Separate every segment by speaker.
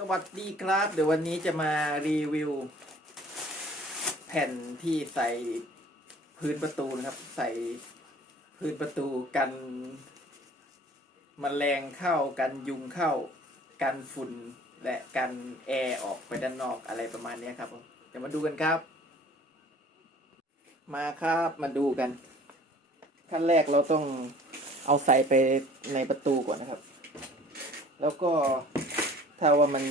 Speaker 1: สวัสดีครับ เดี๋ยววันนี้จะมารีวิว แผ่นที่ใส่พื้นประตูนะครับ ใส่พื้นประตูกันมแมลงเข้ากันยุงเข้า กันฝุ่นและกันแอร์ออกไปด้านนอกอะไรประมาณนี้ครับเดี๋ยวมาดูกันครับ มาครับมาดูกัน ขั้นแรกเราต้องเอาใส่ไปในประตูก่อนนะครับ แล้วก็ ถ้าว่ามัน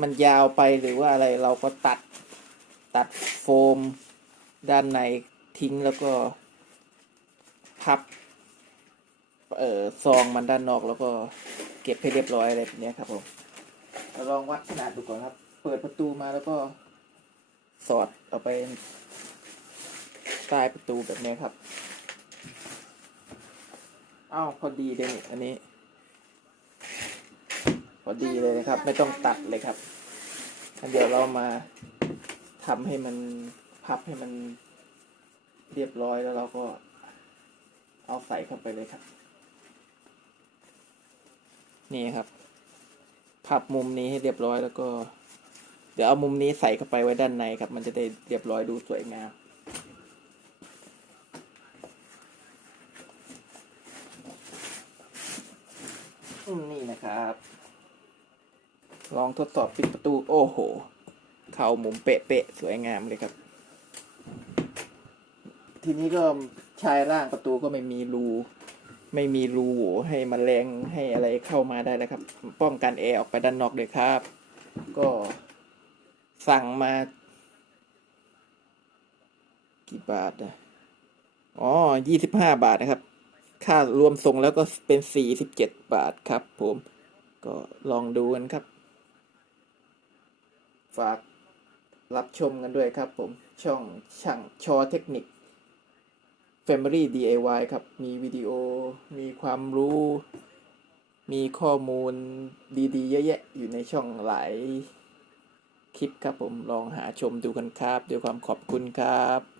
Speaker 1: มันยาวไปหรือว่าอะไรเราก็ตัดตัดโฟมด้านในทิ้งแล้วก็ พับเอ่อซองมันด้านนอกแล้วก็เก็บให้เรียบร้อยอะไรแบบนี้ครับผมเราลองวัดขนาดดูก่อนครับ เปิดประตูมาแล้วก็สอดเอาไปใต้ประตูแบบนี้ครับ อ้าวพอดีเลยนี่อันนี้ ดีเลยนะครับ ไม่ต้องตัดเลยครับเดี๋ยวเรามาทำให้มันพับให้มันเรียบร้อยแล้วเราก็เอาใส่เข้าไปเลยครับ นี่ครับ พับมุมนี้ให้เรียบร้อยแล้วก็ เดี๋ยวเอามุมนี้ใส่เข้าไปไว้ด้านในครับ มันจะได้เรียบร้อยดูสวยงามนี่นะครับ ลองทดสอบปิดประตู โอ้โห เข้ามุมเป๊ะๆ สวยงามเลยครับ ทีนี้ก็ชายร่างประตูก็ไม่มีรู ไม่มีรูโหวให้มแมลงให้อะไรเข้ามาได้แล้วครับ ป้องกันแอร์ออกไปด้านนอกเลยครับ ก็สั่งมา กี่บาทอะอ๋อยี่สิบห้าบาทนะครับ ค่ารวมส่งแล้วก็เป็นสี่สิบเจ็ดบาทครับผม ก็ลองดูกันครับ ฝากรับชมกันด้วยครับผมช่องช่างชอเทคนิค Family DIY ครับ มีวิดีโอ มีความรู้ มีข้อมูลดีๆ เยอะแยะ อยู่ในช่องหลายคลิปครับผมลองหาชมดูกันครับ ด้วยความขอบคุณครับ